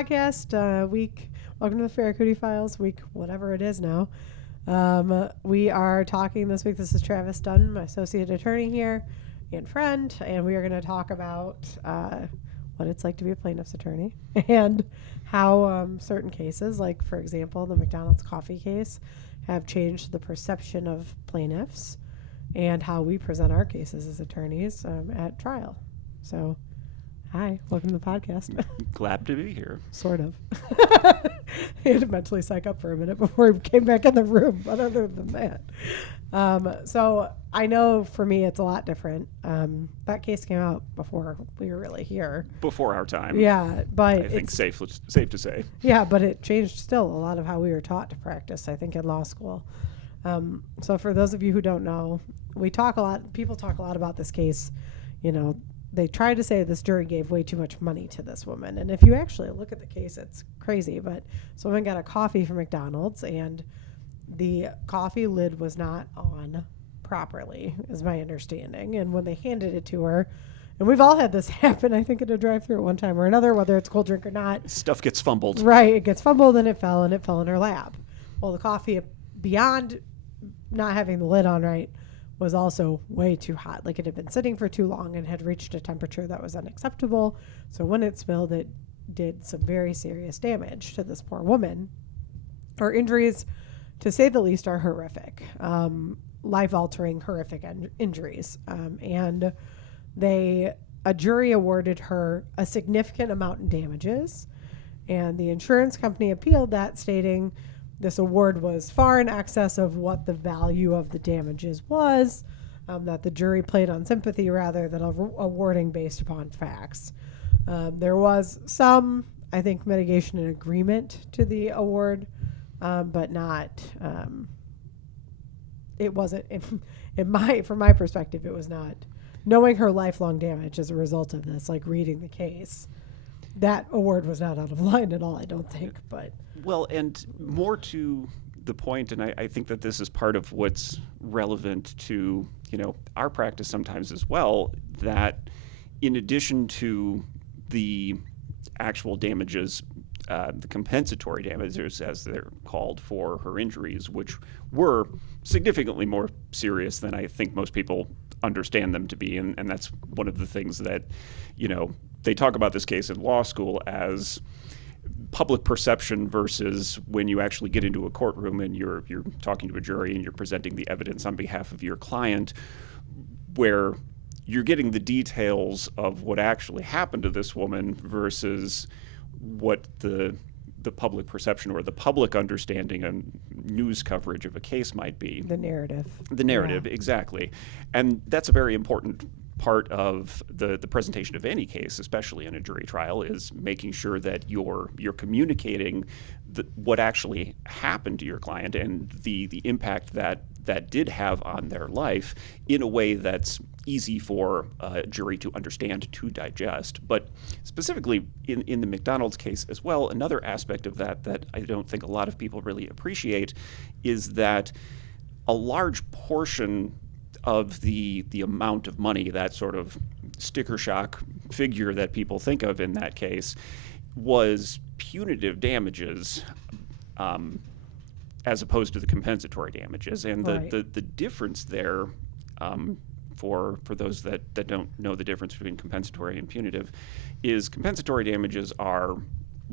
podcast. Welcome to the Farracuda Files, week whatever it is now. We are talking this week. This is Travis Dunn, my associate attorney here and friend, and we are going to talk about what it's like to be a plaintiff's attorney and how certain cases, like, for example, the McDonald's coffee case, have changed the perception of plaintiffs and how we present our cases as attorneys at trial. So, hi, welcome to the podcast. Glad to be here. Sort of. I had to mentally psych up for a minute before we came back in the room, but other than that. So I know for me it's a lot different. That case came out before we were really here. Before our time. Yeah, but I think safe to say. Yeah, but it changed still a lot of how we were taught to practice, I think, in law school. So for those of you who don't know, people talk a lot about this case. You know, they tried to say this jury gave way too much money to this woman. And if you actually look at the case, it's crazy. But this woman got a coffee from McDonald's, and the coffee lid was not on properly, is my understanding. And when they handed it to her, and we've all had this happen, I think, at a drive-thru at one time or another, whether it's cold drink or not. Stuff gets fumbled. Right. It gets fumbled, and it fell in her lap. Well, the coffee, beyond not having the lid on right, was also way too hot. Like, it had been sitting for too long and had reached a temperature that was unacceptable. So when it spilled, it did some very serious damage to this poor woman. Her injuries, to say the least, are horrific. Life-altering, horrific injuries. And a jury awarded her a significant amount in damages. And the insurance company appealed that, stating this award was far in excess of what the value of the damages was, that the jury played on sympathy rather than awarding based upon facts. There was some, I think, mitigation and agreement to the award, but not, it wasn't, from my perspective, it was not. Knowing her lifelong damage as a result of this, like reading the case, that award was not out of line at all, I don't think, but... Well, and more to the point, and I think that this is part of what's relevant to, our practice sometimes as well, that in addition to the actual damages, the compensatory damages, as they're called, for her injuries, which were significantly more serious than I think most people understand them to be, and that's one of the things that, they talk about this case in law school as public perception versus when you actually get into a courtroom and you're talking to a jury and you're presenting the evidence on behalf of your client, where you're getting the details of what actually happened to this woman versus what the public perception or the public understanding and news coverage of a case might be. The narrative. Yeah. Exactly. And that's a very important part of the presentation of any case, especially in a jury trial, is making sure that you're communicating what actually happened to your client and the impact that did have on their life in a way that's easy for a jury to understand, to digest. But specifically in the McDonald's case as well, another aspect of that I don't think a lot of people really appreciate is that a large portion of the amount of money, that sort of sticker shock figure that people think of in that case, was punitive damages as opposed to the compensatory damages. And the difference there, for those that don't know the difference between compensatory and punitive, is compensatory damages are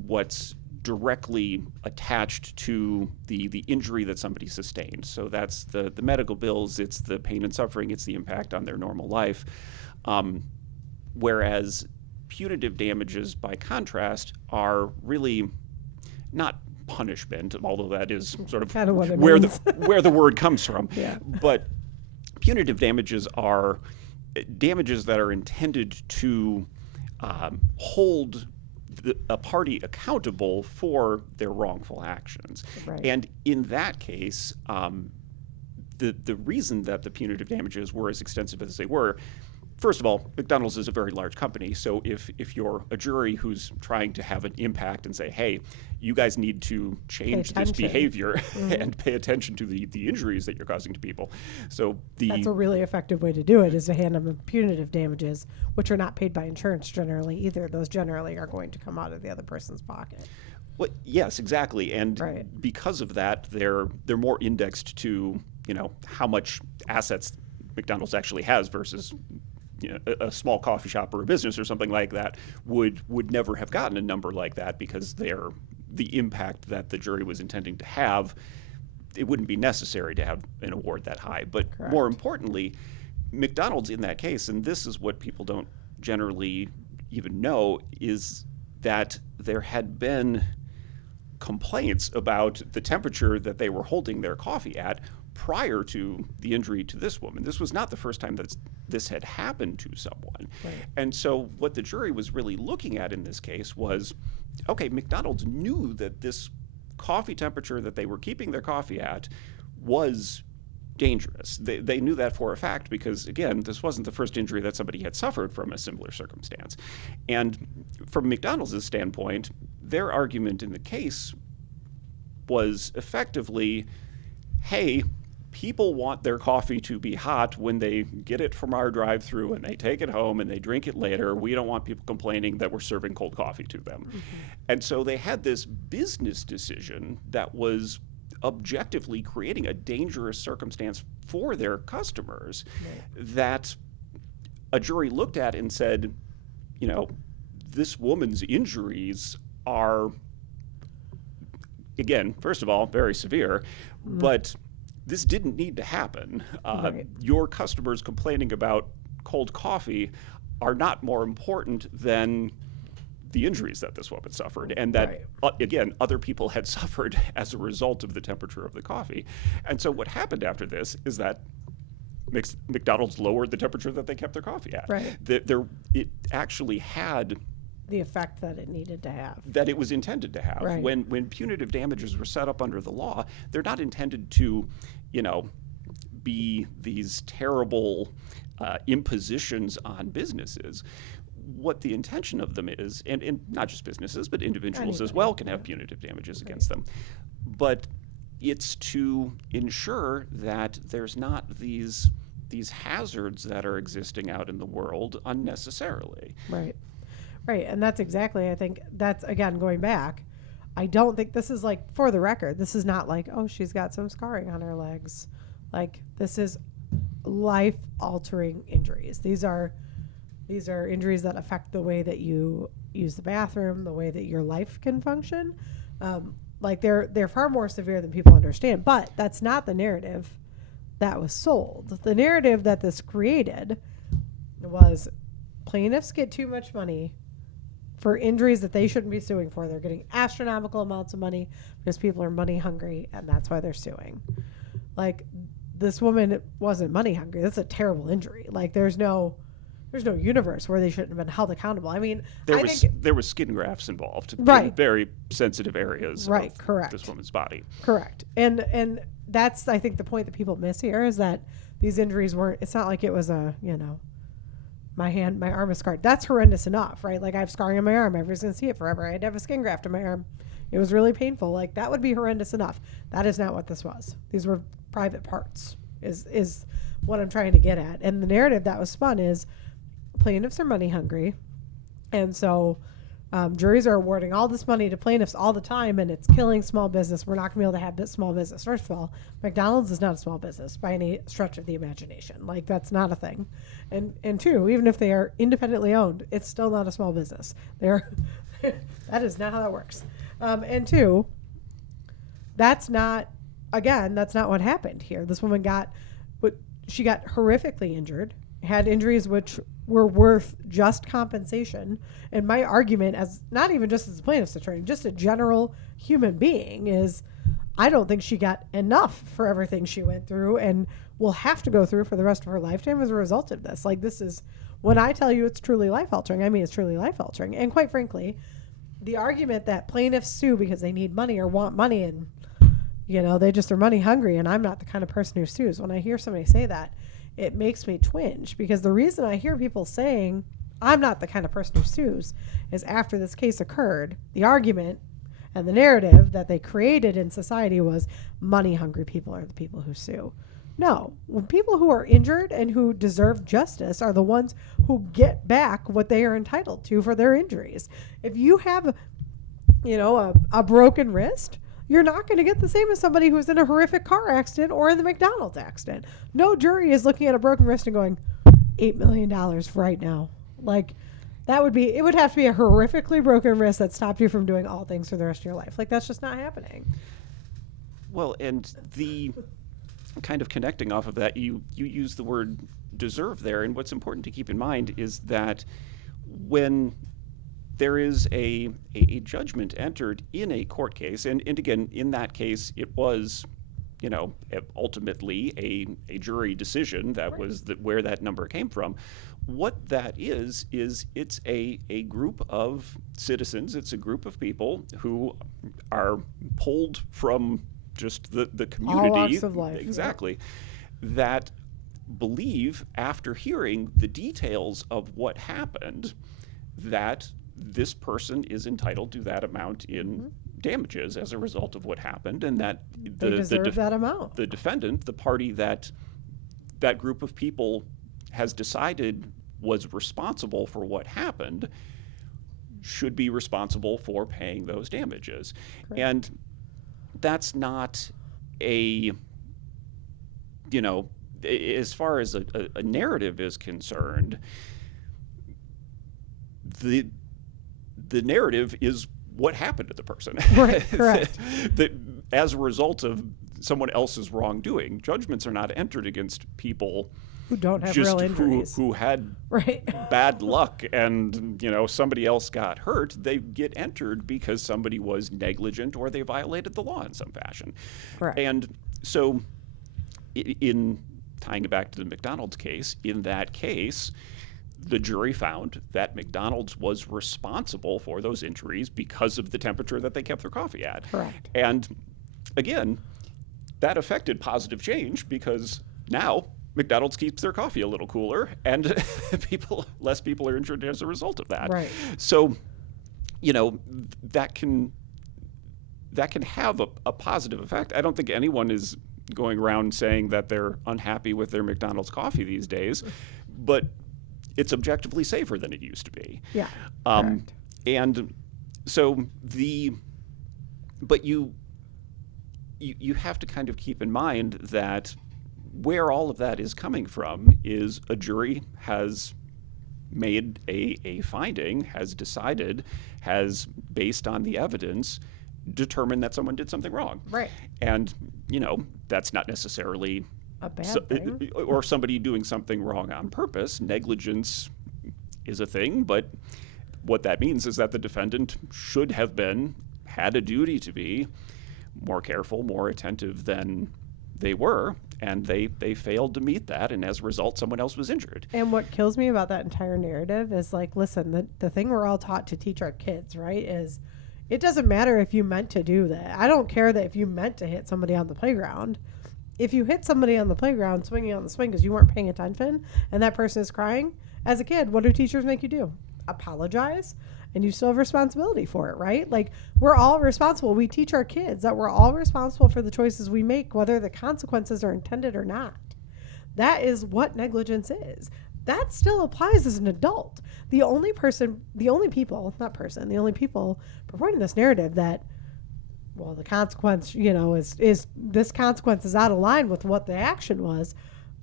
what's directly attached to the injury that somebody sustained. So that's the medical bills, it's the pain and suffering, it's the impact on their normal life. Whereas punitive damages, by contrast, are really not punishment, although that is sort of kind of what it where means. where the word comes from. Yeah. But punitive damages are damages that are intended to hold a party accountable for their wrongful actions. Right. And in that case, the reason that the punitive damages were as extensive as they were first of all, McDonald's is a very large company. So if you're a jury who's trying to have an impact and say, hey, you guys need to change this behavior and pay attention to the injuries that you're causing to people. So that's a really effective way to do it, is to hand them punitive damages, which are not paid by insurance generally either. Those generally are going to come out of the other person's pocket. Well, yes, exactly. And because of that, they're more indexed to, how much assets McDonald's actually has versus a small coffee shop or a business or something like that would never have gotten a number like that, because the impact that the jury was intending to have, it wouldn't be necessary to have an award that high. But more importantly, McDonald's in that case, and this is what people don't generally even know, is that there had been complaints about the temperature that they were holding their coffee at prior to the injury to this woman. This was not the first time that this had happened to someone. And so what the jury was really looking at in this case was, okay, McDonald's knew that this coffee temperature that they were keeping their coffee at was dangerous. They knew that for a fact because, again, this wasn't the first injury that somebody had suffered from a similar circumstance. And from McDonald's standpoint, their argument in the case was effectively, hey, people want their coffee to be hot when they get it from our drive-thru and they take it home and they drink it later. We don't want people complaining that we're serving cold coffee to them. And so they had this business decision that was objectively creating a dangerous circumstance for their customers that a jury looked at and said, this woman's injuries are, again, first of all, very severe, but this didn't need to happen. Your customers complaining about cold coffee are not more important than the injuries that this woman suffered, and that, again, other people had suffered as a result of the temperature of the coffee. And so what happened after this is that McDonald's lowered the temperature that they kept their coffee at. It actually had the effect that it needed to have. That it was intended to have. When punitive damages were set up under the law, they're not intended to, be these terrible impositions on businesses. What the intention of them is, and not just businesses, but individuals as well can have punitive damages against them. But it's to ensure that there's not these hazards that are existing out in the world unnecessarily. Right, and that's exactly, I think, that's, again, going back, I don't think this is like, for the record, this is not like, oh, she's got some scarring on her legs. Like, this is life-altering injuries. These are injuries that affect the way that you use the bathroom, the way that your life can function. They're far more severe than people understand, but that's not the narrative that was sold. The narrative that this created was plaintiffs get too much money for injuries that they shouldn't be suing for. They're getting astronomical amounts of money because people are money hungry, and that's why they're suing. Like, this woman wasn't money hungry. That's a terrible injury. Like, there's no universe where they shouldn't have been held accountable. I mean, there was skin grafts involved in very sensitive areas of this woman's body. Correct. And that's, I think, the point that people miss here is that these injuries weren't, it's not like it was my arm is scarred. That's horrendous enough, right? Like, I have scarring on my arm. Everyone's going to see it forever. I had to have a skin graft on my arm. It was really painful. Like, that would be horrendous enough. That is not what this was. These were private parts is what I'm trying to get at. And the narrative that was spun is plaintiffs are money hungry. And so juries are awarding all this money to plaintiffs all the time, and it's killing small business. We're not going to be able to have small business. First of all, McDonald's is not a small business by any stretch of the imagination. Like, that's not a thing. And two, even if they are independently owned, it's still not a small business. That is not how that works. And two, that's not what happened here. This woman got horrifically injured, had injuries which were worth just compensation. And my argument, as not even just as a plaintiff's attorney, just a general human being, is I don't think she got enough for everything she went through and will have to go through for the rest of her lifetime as a result of this. Like, this is, when I tell you it's truly life-altering, I mean it's truly life-altering. And quite frankly, the argument that plaintiffs sue because they need money or want money and, they just are money hungry and I'm not the kind of person who sues. When I hear somebody say that, it makes me twinge, because the reason I hear people saying I'm not the kind of person who sues is after this case occurred, the argument and the narrative that they created in society was money hungry people are the people who sue. No, people who are injured and who deserve justice are the ones who get back what they are entitled to for their injuries. If you have, a broken wrist, you're not going to get the same as somebody who's in a horrific car accident or in the McDonald's accident. No jury is looking at a broken wrist and going, $8 million right now. Like, it would have to be a horrifically broken wrist that stopped you from doing all things for the rest of your life. Like, that's just not happening. Well, and the kind of connecting off of that, you use the word deserve there, and what's important to keep in mind is that when there is a judgment entered in a court case, and again, in that case, it was, ultimately a jury decision that was where that number came from. What that is it's a group of citizens, it's a group of people who are pulled from just the community. All walks of life. Exactly. Yeah. That believe, after hearing the details of what happened, that this person is entitled to that amount in damages as a result of what happened, and that they deserve that amount. The defendant, the party that group of people has decided was responsible for what happened, should be responsible for paying those damages. Correct. And that's not as far as a narrative is concerned, the narrative is what happened to the person. Right, correct. that as a result of someone else's wrongdoing, judgments are not entered against people who don't have real injuries, who had bad luck and somebody else got hurt. They get entered because somebody was negligent or they violated the law in some fashion. Correct. And so, in tying it back to the McDonald's case, in that case, the jury found that McDonald's was responsible for those injuries because of the temperature that they kept their coffee at. Correct. And again, that affected positive change because now McDonald's keeps their coffee a little cooler, and less people are injured as a result of that. Right. So, that can have a positive effect. I don't think anyone is going around saying that they're unhappy with their McDonald's coffee these days, but it's objectively safer than it used to be. Yeah. And so but you have to kind of keep in mind that where all of that is coming from is a jury has made a finding, has decided, has, based on the evidence, determined that someone did something wrong. Right. And, that's not necessarily a bad thing. Or somebody doing something wrong on purpose. Negligence is a thing, but what that means is that the defendant should have had a duty to be more careful, more attentive than they were, and they failed to meet that, and as a result, someone else was injured. And what kills me about that entire narrative is, listen, the thing we're all taught to teach our kids, right, is it doesn't matter if you meant to do that. I don't care that if you meant to hit somebody on the playground. If you hit somebody on the playground swinging on the swing because you weren't paying attention and that person is crying, as a kid, what do teachers make you do? Apologize, and you still have responsibility for it, right? We're all responsible. We teach our kids that we're all responsible for the choices we make, whether the consequences are intended or not. That is what negligence is. That still applies as an adult. The only people purporting this narrative that, well, the consequence, is this consequence is out of line with what the action was,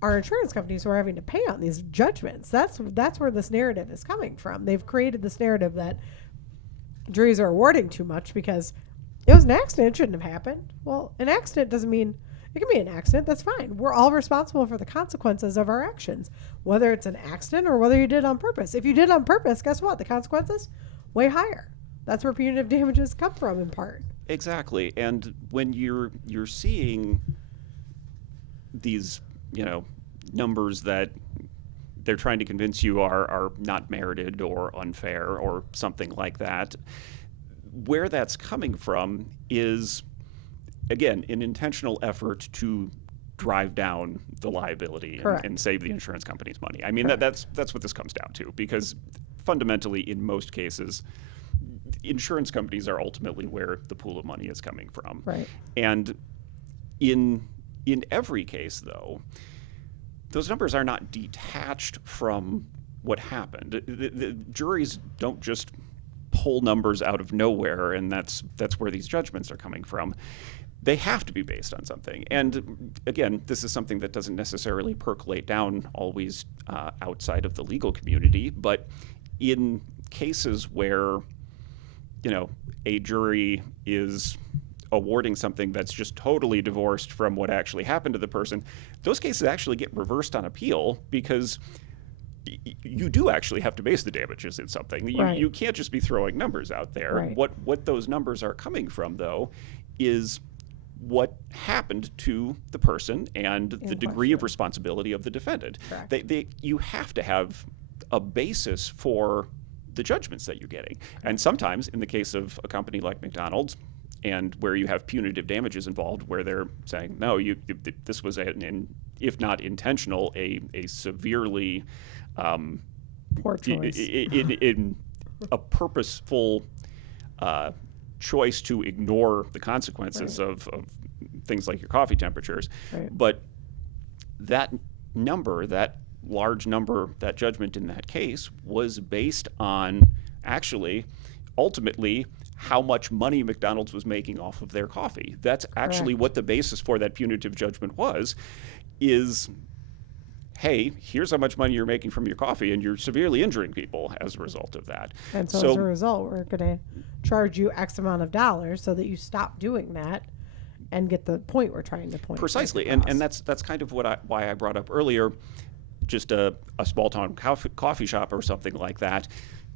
are insurance companies who are having to pay on these judgments. That's where this narrative is coming from. They've created this narrative that juries are awarding too much because it was an accident. It shouldn't have happened. Well, an accident doesn't mean it can be an accident. That's fine. We're all responsible for the consequences of our actions, whether it's an accident or whether you did it on purpose. If you did it on purpose, guess what? The consequences way higher. That's where punitive damages come from in part. Exactly. And when you're seeing these, numbers that they're trying to convince you are not merited or unfair or something like that, where that's coming from is, again, an intentional effort to drive down the liability and save the insurance company's money. I mean, that's what this comes down to, because fundamentally, in most cases, insurance companies are ultimately where the pool of money is coming from. Right. And in every case, though, those numbers are not detached from what happened. The juries don't just pull numbers out of nowhere, and that's where these judgments are coming from. They have to be based on something. And again, this is something that doesn't necessarily percolate down always outside of the legal community, but in cases where, a jury is awarding something that's just totally divorced from what actually happened to the person, those cases actually get reversed on appeal, because you do actually have to base the damages in something. You can't just be throwing numbers out there. Right. What those numbers are coming from, though, is what happened to the person and the degree of responsibility of the defendant. You have to have a basis for the judgments that you're getting. And sometimes, in the case of a company like McDonald's, and where you have punitive damages involved, where they're saying, no, this was, if not intentional, a severely poor choice. in a purposeful choice to ignore the consequences of things like your coffee temperatures. Right. But that number, that large number, that judgment in that case was based on actually, ultimately, how much money McDonald's was making off of their coffee. That's actually what the basis for that punitive judgment was, is, hey, here's how much money you're making from your coffee, and you're severely injuring people as a result of that. And so as a result, we're going to charge you X amount of dollars so that you stop doing that and get the point we're trying to point. Precisely, and that's kind of why I brought up earlier, just a small town coffee shop or something like that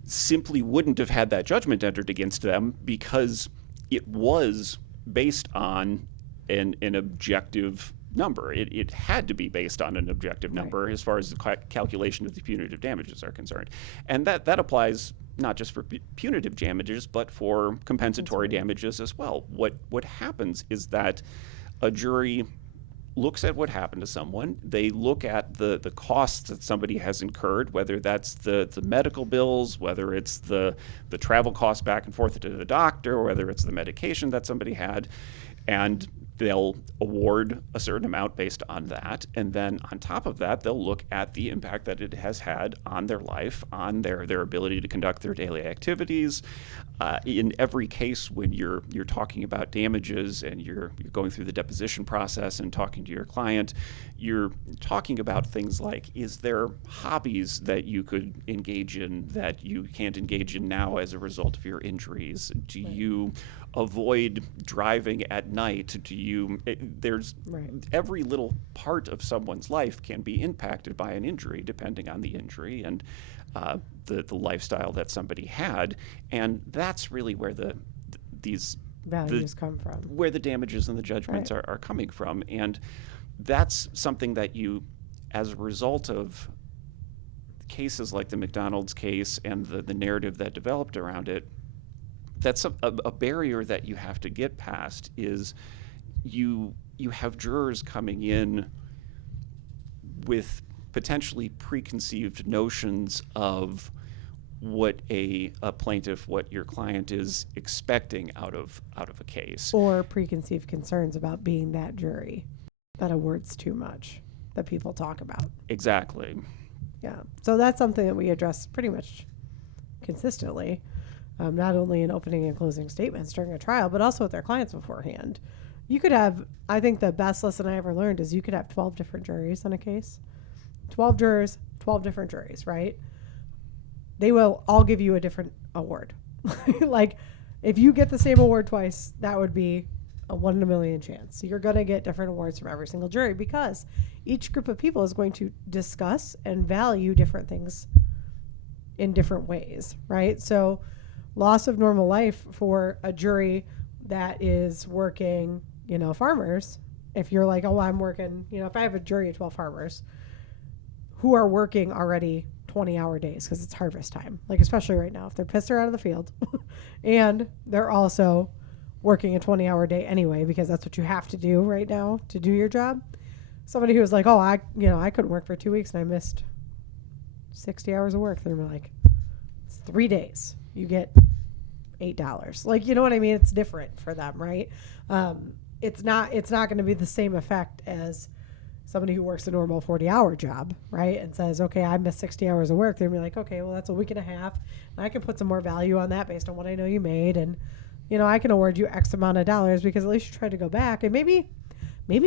simply wouldn't have had that judgment entered against them, because it was based on an objective number. It had to be based on an objective number as far as the calculation of the punitive damages are concerned. And that applies not just for punitive damages, but for compensatory damages as well. What happens is that a jury looks at what happened to someone. They look at the costs that somebody has incurred, whether that's the medical bills, whether it's the travel costs back and forth to the doctor, or whether it's the medication that somebody had, and they'll award a certain amount based on that. And then on top of that, they'll look at the impact that it has had on their life, on their ability to conduct their daily activities. In every case, when you're talking about damages and you're going through the deposition process and talking to your client, you're talking about things like, is there hobbies that you could engage in that you can't engage in now as a result of your injuries? Do you avoid driving at night? There's every little part of someone's life can be impacted by an injury, depending on the injury and the lifestyle that somebody had. And that's really where these values come from, where the damages and the judgments are coming from. And that's something that you, as a result of cases like the McDonald's case and the narrative that developed around it, that's a barrier that you have to get past. Is you have jurors coming in with potentially preconceived notions of what a plaintiff, what your client is expecting out of a case, or preconceived concerns about being that jury that awards too much, that people talk about. Exactly. Yeah. So that's something that we address pretty much consistently. Not only in opening and closing statements during a trial, but also with their clients beforehand. You could have, I think the best lesson I ever learned is you could have 12 different juries on a case. 12 jurors, 12 different juries, right? They will all give you a different award. Like, if you get the same award twice, that would be a 1 in a million chance. So you're going to get different awards from every single jury, because each group of people is going to discuss and value different things in different ways, right? So loss of normal life for a jury that is working, farmers, if you're like, oh, I'm working, if I have a jury of 12 farmers who are working already 20-hour days because it's harvest time, like especially right now, if they're pissed out of the field and they're also working a 20-hour day anyway, because that's what you have to do right now to do your job. somebody who was like, oh, I couldn't work for 2 weeks and I missed 60 hours of work. They're like, it's 3 days. You get $8. Like, you know what I mean? It's different for them, right? It's not going to be the same effect as somebody who works a normal 40-hour job, right? And says, okay, I missed 60 hours of work. They're going to be like, okay, well, that's a week and a half. And I can put some more value on that based on what I know you made. And, I can award you X amount of dollars because at least you tried to go back. And maybe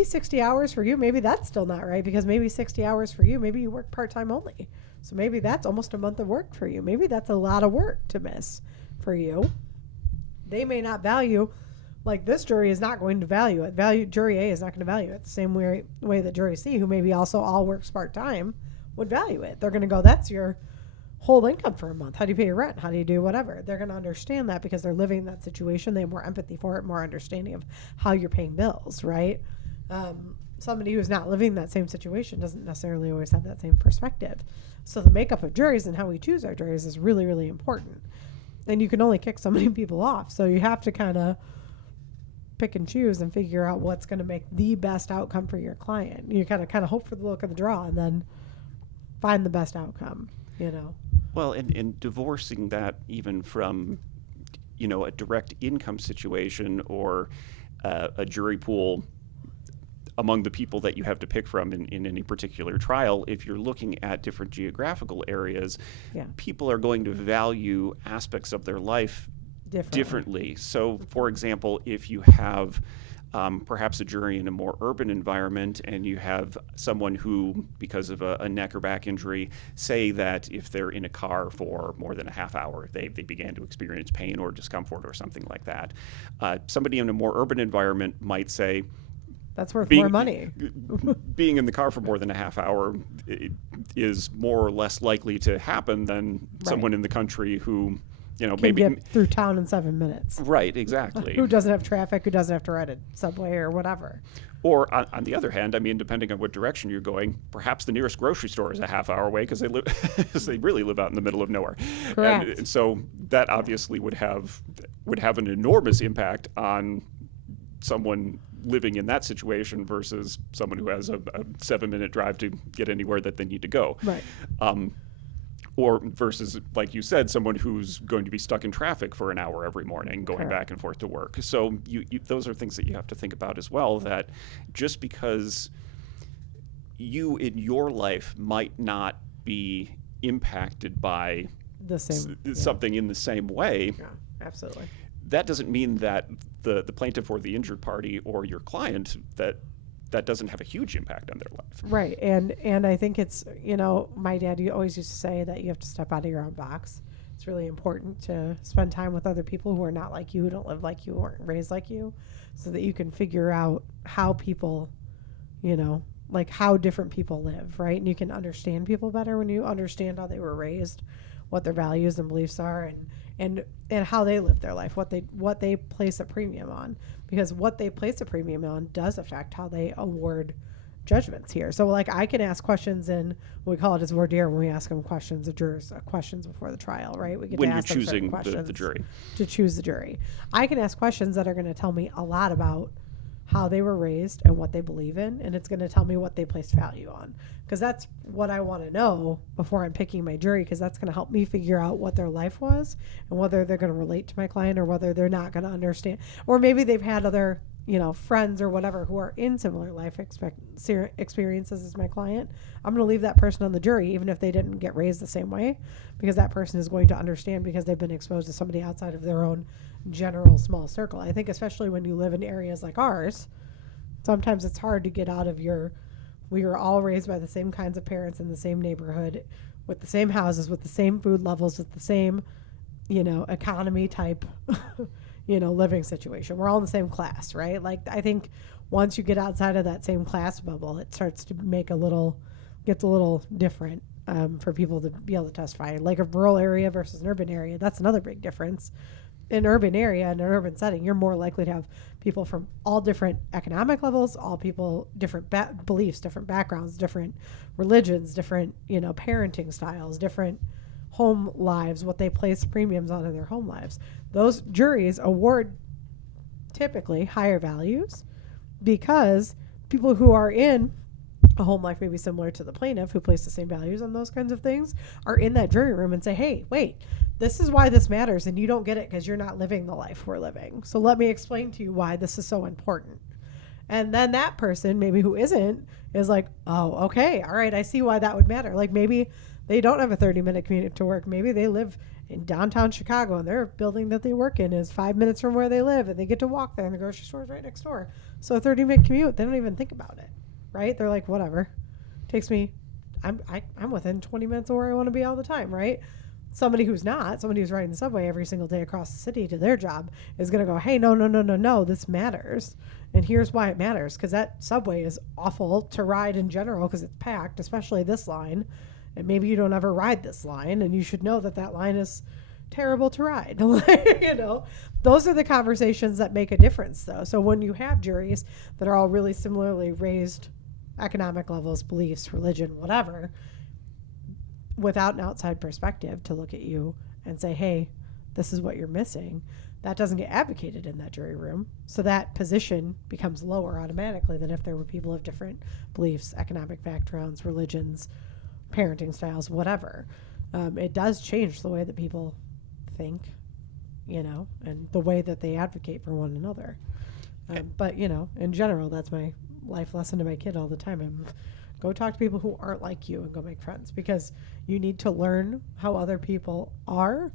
60 hours for you, maybe that's still not right, because maybe 60 hours for you, maybe you work part-time only. So maybe that's almost a month of work for you. Maybe that's a lot of work to miss for you. They may not value, like this jury is not going to value it. Jury A is not going to value it the same way that jury C, who maybe also all works part-time, would value it. They're going to go, that's your whole income for a month. How do you pay your rent? How do you do whatever? They're going to understand that because they're living that situation. They have more empathy for it, more understanding of how you're paying bills, right? Somebody who's not living that same situation doesn't necessarily always have that same perspective. So the makeup of juries and how we choose our juries is really, really important. And you can only kick so many people off. So you have to kind of pick and choose and figure out what's going to make the best outcome for your client. You kind of hope for the luck of the draw and then find the best outcome, Well, and divorcing that even from, a direct income situation or a jury pool among the people that you have to pick from in any particular trial, if you're looking at different geographical areas, people are going to value aspects of their life differently. So, for example, if you have perhaps a jury in a more urban environment and you have someone who, because of a neck or back injury, say that if they're in a car for more than a half hour, they began to experience pain or discomfort or something like that. Somebody in a more urban environment might say, that's worth more money. Being in the car for more than a half hour is more or less likely to happen than someone in the country who, can maybe get through town in 7 minutes. Right, exactly. Who doesn't have traffic, who doesn't have to ride a subway or whatever. Or on the other hand, depending on what direction you're going, perhaps the nearest grocery store is a half hour away because they really live out in the middle of nowhere. Correct. And so that obviously would have an enormous impact on someone living in that situation versus someone who has a 7-minute drive to get anywhere that they need to go. Right. Or versus, like you said, someone who's going to be stuck in traffic for an hour every morning going back and forth to work. So those are things that you have to think about as well, that just because you in your life might not be impacted by the same something in the same way. Yeah, absolutely. That doesn't mean that the plaintiff or the injured party or your client that doesn't have a huge impact on their life. Right. And I think it's, my dad always used to say that you have to step out of your own box. It's really important to spend time with other people who are not like you, who don't live like you, who aren't raised like you, so that you can figure out how people, like how different people live, right? And you can understand people better when you understand how they were raised, what their values and beliefs are, and how they live their life, what they place a premium on, because what they place a premium on does affect how they award judgments here. So like I can ask questions in, we call it as voir dire when we ask them questions, the jurors questions before the trial, right? We get when to you're ask them choosing questions the jury. To choose the jury. I can ask questions that are going to tell me a lot about how they were raised and what they believe in, and it's going to tell me what they place value on, because that's what I want to know before I'm picking my jury, because that's going to help me figure out what their life was and whether they're going to relate to my client or whether they're not going to understand, or maybe they've had other friends or whatever who are in similar life experiences as my client. I'm going to leave that person on the jury even if they didn't get raised the same way, because that person is going to understand because they've been exposed to somebody outside of their own general small circle. I think especially when you live in areas like ours, sometimes it's hard to get out of we were all raised by the same kinds of parents in the same neighborhood, with the same houses, with the same food levels, with the same, economy type, living situation. We're all in the same class, right? Like, I think once you get outside of that same class bubble, it starts to gets a little different for people to be able to testify. Like a rural area versus an urban area, that's another big difference. In an urban area, in an urban setting, you're more likely to have people from all different economic levels, all people, different beliefs, different backgrounds, different religions, different, parenting styles, different home lives, what they place premiums on in their home lives. Those juries award typically higher values because people who are in a home life maybe similar to the plaintiff who placed the same values on those kinds of things are in that jury room and say, hey, wait, this is why this matters, and you don't get it because you're not living the life we're living. So let me explain to you why this is so important. And then that person, maybe who isn't, is like, oh, okay, all right, I see why that would matter. Like maybe they don't have a 30-minute commute to work. Maybe they live in downtown Chicago and their building that they work in is 5 minutes from where they live and they get to walk there and the grocery store is right next door. So a 30-minute commute, they don't even think about it, right? They're like, whatever. Takes me, I'm within 20 minutes of where I want to be all the time, right? Somebody who's riding the subway every single day across the city to their job is going to go, hey, no, this matters. And here's why it matters. Because that subway is awful to ride in general because it's packed, especially this line. And maybe you don't ever ride this line, and you should know that line is terrible to ride. You know, those are the conversations that make a difference, though. So when you have juries that are all really similarly raised economic levels, beliefs, religion, whatever, without an outside perspective to look at you and say, hey, this is what you're missing, that doesn't get advocated in that jury room. So that position becomes lower automatically than if there were people of different beliefs, economic backgrounds, religions, parenting styles, whatever. It does change the way that people think, you know, and the way that they advocate for one another. But, you know, in general, that's my life lesson to my kid all the time. Go talk to people who aren't like you and go make friends, because you need to learn how other people are,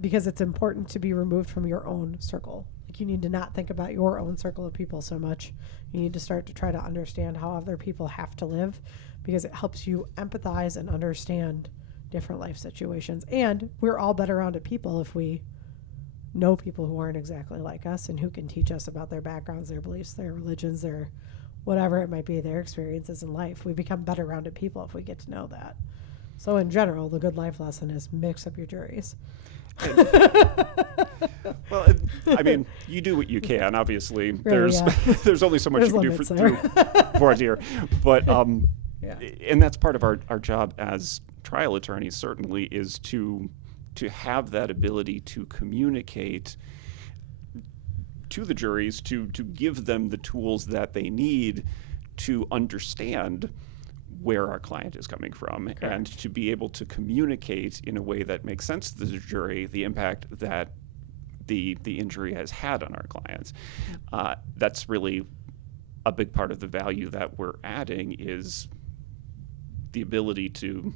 because it's important to be removed from your own circle. Like, you need to not think about your own circle of people so much. You need to start to try to understand how other people have to live, because it helps you empathize and understand different life situations. And we're all better-rounded people if we know people who aren't exactly like us and who can teach us about their backgrounds, their beliefs, their religions, their whatever it might be, their experiences in life. We become better-rounded people if we get to know that. So in general, the good life lesson is mix up your juries. Well, I mean, you do what you can. Obviously, Really, there's only so much you can do through voir dire. But and that's part of our job as trial attorneys, certainly, is to have that ability to communicate to the juries, to give them the tools that they need to understand where our client is coming from. Correct. And to be able to communicate in a way that makes sense to the jury the impact that the injury has had on our clients. That's really a big part of the value that we're adding, is the ability to,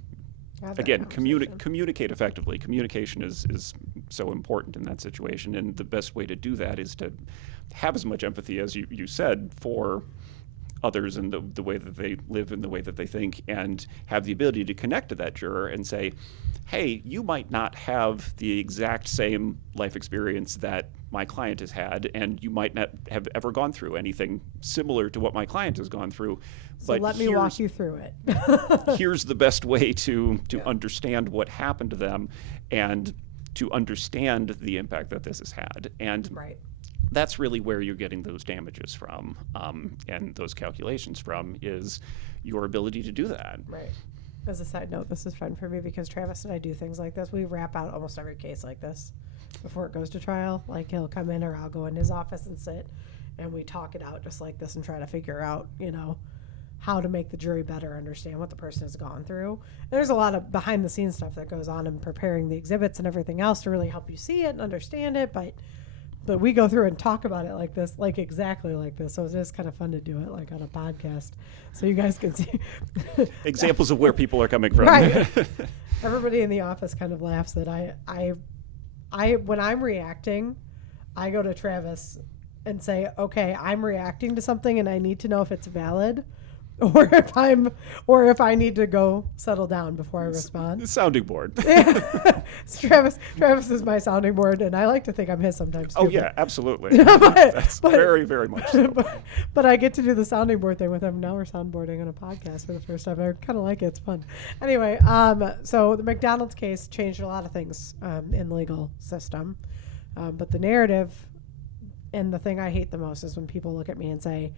again, communicate effectively. Communication is so important in that situation, and the best way to do that is to have as much empathy as you said for others and the way that they live and the way that they think, and have the ability to connect to that juror and say, hey, you might not have the exact same life experience that my client has had, and you might not have ever gone through anything similar to what my client has gone through. So let me walk you through it. Here's the best way to understand what happened to them and to understand the impact that this has had. And that's really where you're getting those damages from, and those calculations from, is your ability to do that. Right. As a side note, this is fun for me because Travis and I do things like this. We wrap out almost every case like this before it goes to trial. Like, he'll come in, or I'll go in his office and sit, and we talk it out just like this and try to figure out, you know, how to make the jury better understand what the person has gone through. And there's a lot of behind the scenes stuff that goes on in preparing the exhibits and everything else to really help you see it and understand it, but we go through and talk about it like this, like exactly like this. So it's just kind of fun to do it like on a podcast, so you guys can see examples of where people are coming from. Right. Everybody in the office kind of laughs that I when I'm reacting, I go to Travis and say, okay, I'm reacting to something and I need to know if it's valid, or if I need to go settle down before I respond. Sounding board. Travis is my sounding board, and I like to think I'm his sometimes too. Oh yeah, absolutely. That's very, very much so. But I get to do the sounding board thing with him. Now we're soundboarding on a podcast for the first time. I kind of like it. It's fun. Anyway, so the McDonald's case changed a lot of things in the legal system. But the narrative, and the thing I hate the most, is when people look at me and say,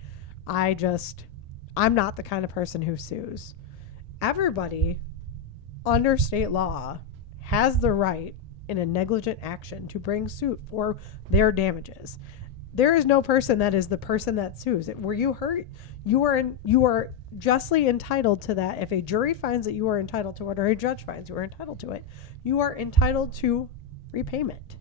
I'm not the kind of person who sues. Everybody under state law has the right in a negligent action to bring suit for their damages. there is no person that is the person that sues. Were you hurt? You are justly entitled to that. If a jury finds that you are entitled to it, or a judge finds you are entitled to it, you are entitled to repayment.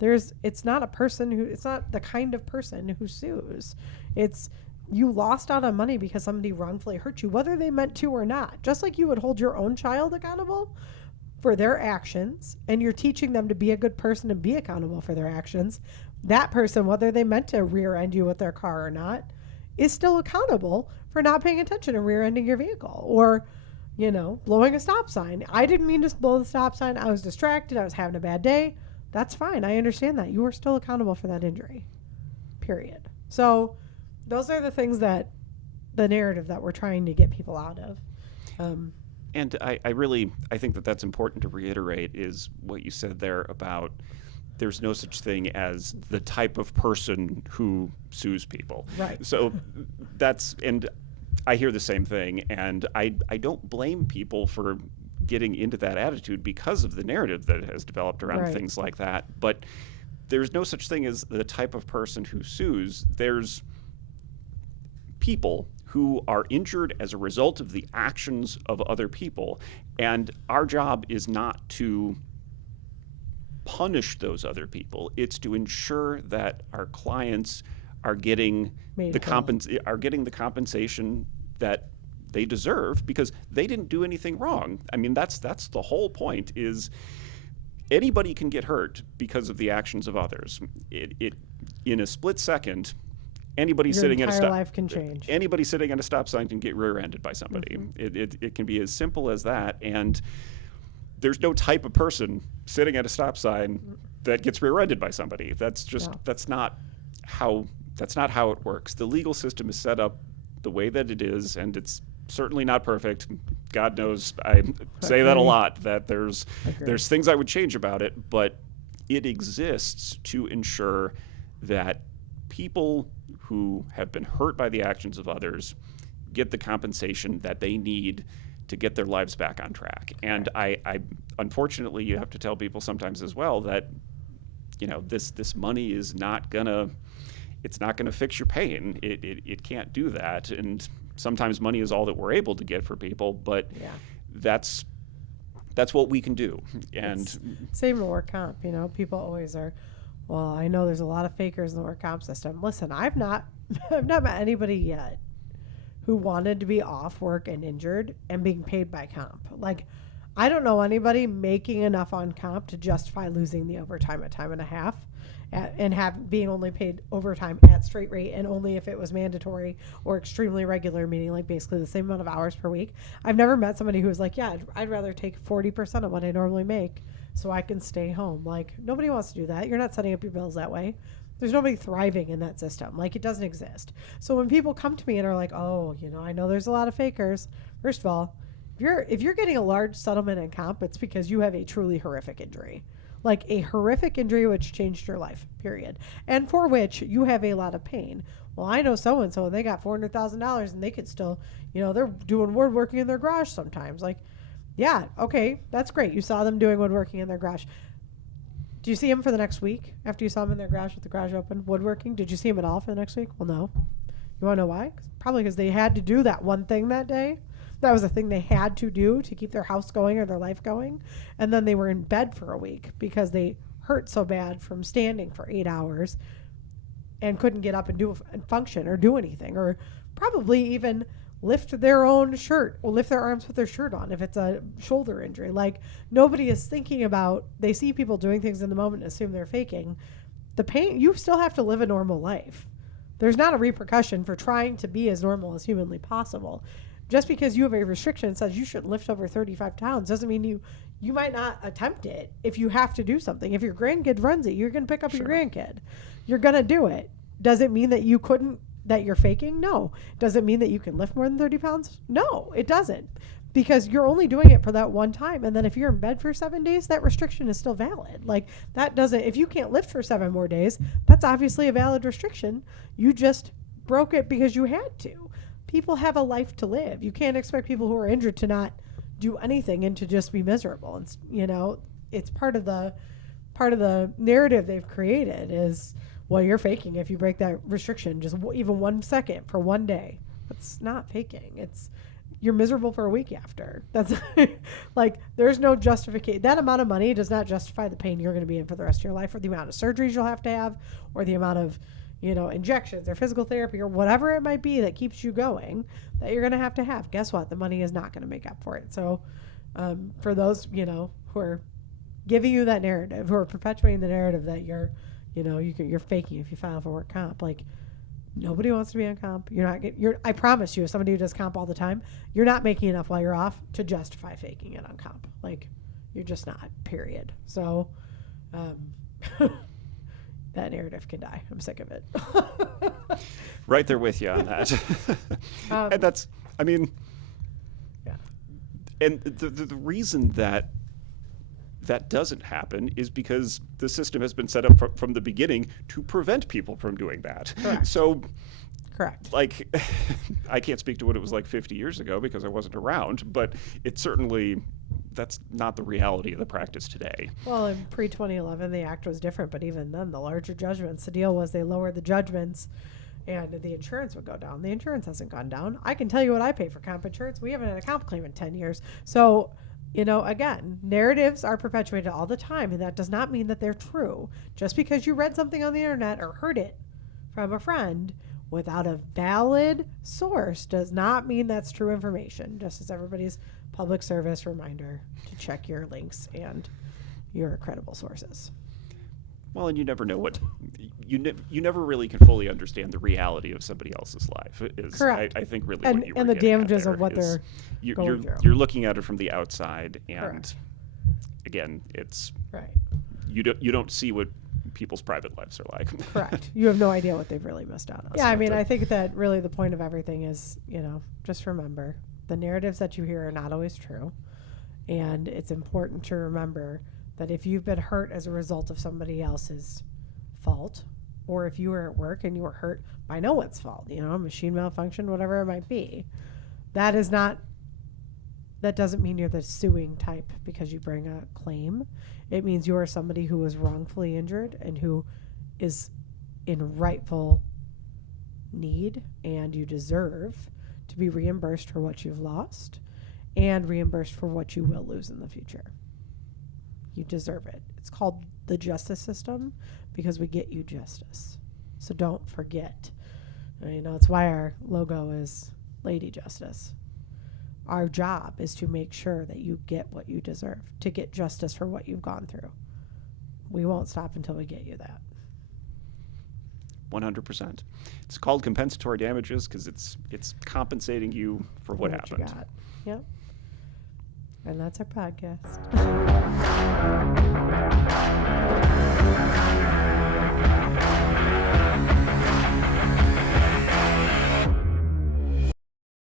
It's not the kind of person who sues. It's you lost out on money because somebody wrongfully hurt you, whether they meant to or not. Just like you would hold your own child accountable for their actions, and you're teaching them to be a good person and be accountable for their actions, that person, whether they meant to rear end you with their car or not, is still accountable for not paying attention and rear ending your vehicle, or, blowing a stop sign. I didn't mean to blow the stop sign. I was distracted. I was having a bad day. That's fine. I understand that. You are still accountable for that injury. Period. So those are the things that the narrative that we're trying to get people out of. And I think that that's important to reiterate is what you said there about there's no such thing as the type of person who sues people. Right. So and I hear the same thing, and I don't blame people for getting into that attitude because of the narrative that has developed around things like that. But there's no such thing as the type of person who sues. There's people who are injured as a result of the actions of other people, and our job is not to punish those other people. It's to ensure that our clients are getting the compensation that they deserve because they didn't do anything wrong. I mean, that's the whole point. Is anybody can get hurt because of the actions of others. It in a split second. Anybody sitting at a stop life can change. Anybody sitting at a stop sign can get rear-ended by somebody. Mm-hmm. It can be as simple as that, and there's no type of person sitting at a stop sign that gets rear-ended by somebody. That's not how it works. The legal system is set up the way that it is, and it's certainly not perfect. God knows I say that a lot, that there's things I would change about it, but it exists to ensure that people who have been hurt by the actions of others get the compensation that they need to get their lives back on track. And I unfortunately, you have to tell people sometimes as well that, this money is not gonna fix your pain. It can't do that. And sometimes money is all that we're able to get for people, but that's what we can do. And it's same in work comp, people always are, well, I know there's a lot of fakers in the work comp system. Listen, I've not met anybody yet who wanted to be off work and injured and being paid by comp. Like, I don't know anybody making enough on comp to justify losing the overtime at time and a half and being only paid overtime at straight rate and only if it was mandatory or extremely regular, meaning like basically the same amount of hours per week. I've never met somebody who was like, yeah, I'd rather take 40% of what I normally make so I can stay home. Like, nobody wants to do that. You're not setting up your bills that way. There's nobody thriving in that system. Like, it doesn't exist. So when people come to me and are like, oh, I know there's a lot of fakers. First of all, if you're getting a large settlement in comp, it's because you have a truly horrific injury. Like a horrific injury which changed your life, period. And for which you have a lot of pain. Well, I know so-and-so, and they got $400,000 and they could still, they're doing woodworking in their garage sometimes. Like, yeah, okay, that's great. You saw them doing woodworking in their garage. Do you see them for the next week after you saw them in their garage with the garage open, woodworking? Did you see them at all for the next week? Well, no. You want to know why? Probably because they had to do that one thing that day. That was a thing they had to do to keep their house going or their life going. And then they were in bed for a week because they hurt so bad from standing for 8 hours and couldn't get up and function or do anything, or probably even lift their own shirt or lift their arms with their shirt on if it's a shoulder injury. Like, nobody is thinking about, they see people doing things in the moment and assume they're faking. The pain, you still have to live a normal life. There's not a repercussion for trying to be as normal as humanly possible. Just because you have a restriction that says you shouldn't lift over 35 pounds doesn't mean you might not attempt it if you have to do something. If your grandkid runs it, you're going to pick up your grandkid. You're going to do it. Does it mean that you couldn't, that you're faking? No. Does it mean that you can lift more than 30 pounds? No, it doesn't. Because you're only doing it for that one time. And then if you're in bed for 7 days, that restriction is still valid. Like, that doesn't, if you can't lift for 7 more days, that's obviously a valid restriction. You just broke it because you had to. People have a life to live. You can't expect people who are injured to not do anything and to just be miserable. And it's part of the narrative they've created is, well, you're faking if you break that restriction just even 1 second for 1 day. That's not faking. It's you're miserable for a week after. That's like there's no justification. That amount of money does not justify the pain you're going to be in for the rest of your life, or the amount of surgeries you'll have to have, or the amount of injections or physical therapy or whatever it might be that keeps you going that you're going to have. Guess what? The money is not going to make up for it. So for those, who are giving you that narrative, who are perpetuating the narrative that you're faking if you file for work comp, like nobody wants to be on comp. I promise you, as somebody who does comp all the time, you're not making enough while you're off to justify faking it on comp. Like you're just not, period. So, that narrative can die. I'm sick of it. Right there with you on that. And that's, yeah. And the reason that doesn't happen is because the system has been set up from the beginning to prevent people from doing that. Correct. So, correct. Like, I can't speak to what it was like 50 years ago because I wasn't around, but that's not the reality of the practice today. Well, in pre-2011, the act was different, but even then, the larger judgments, the deal was they lowered the judgments and the insurance would go down. The insurance hasn't gone down. I can tell you what I pay for comp insurance. We haven't had a comp claim in 10 years. So, again, narratives are perpetuated all the time, and that does not mean that they're true. Just because you read something on the internet or heard it from a friend without a valid source does not mean that's true information. Just as everybody's public service reminder to check your links and your credible sources. Well, and you never know you never really can fully understand the reality of somebody else's life. Correct. I think really and what you were the getting at damages there of what is they're going through. You're looking at it from the outside, and Correct. Again, it's right. You don't see what people's private lives are like. Correct. You have no idea what they've really missed out on. Yeah, I think that really the point of everything is, just remember the narratives that you hear are not always true. And it's important to remember that if you've been hurt as a result of somebody else's fault, or if you were at work and you were hurt by no one's fault, machine malfunction, whatever it might be, that doesn't mean you're the suing type because you bring a claim. It means you are somebody who was wrongfully injured and who is in rightful need, and you deserve to be reimbursed for what you've lost and reimbursed for what you will lose in the future. You deserve it. It's called the justice system because we get you justice. So don't forget. It's why our logo is Lady Justice. Our job is to make sure that you get what you deserve, to get justice for what you've gone through. We won't stop until we get you that. 100%. It's called compensatory damages because it's compensating you for what happened. You got. Yep. And that's our podcast.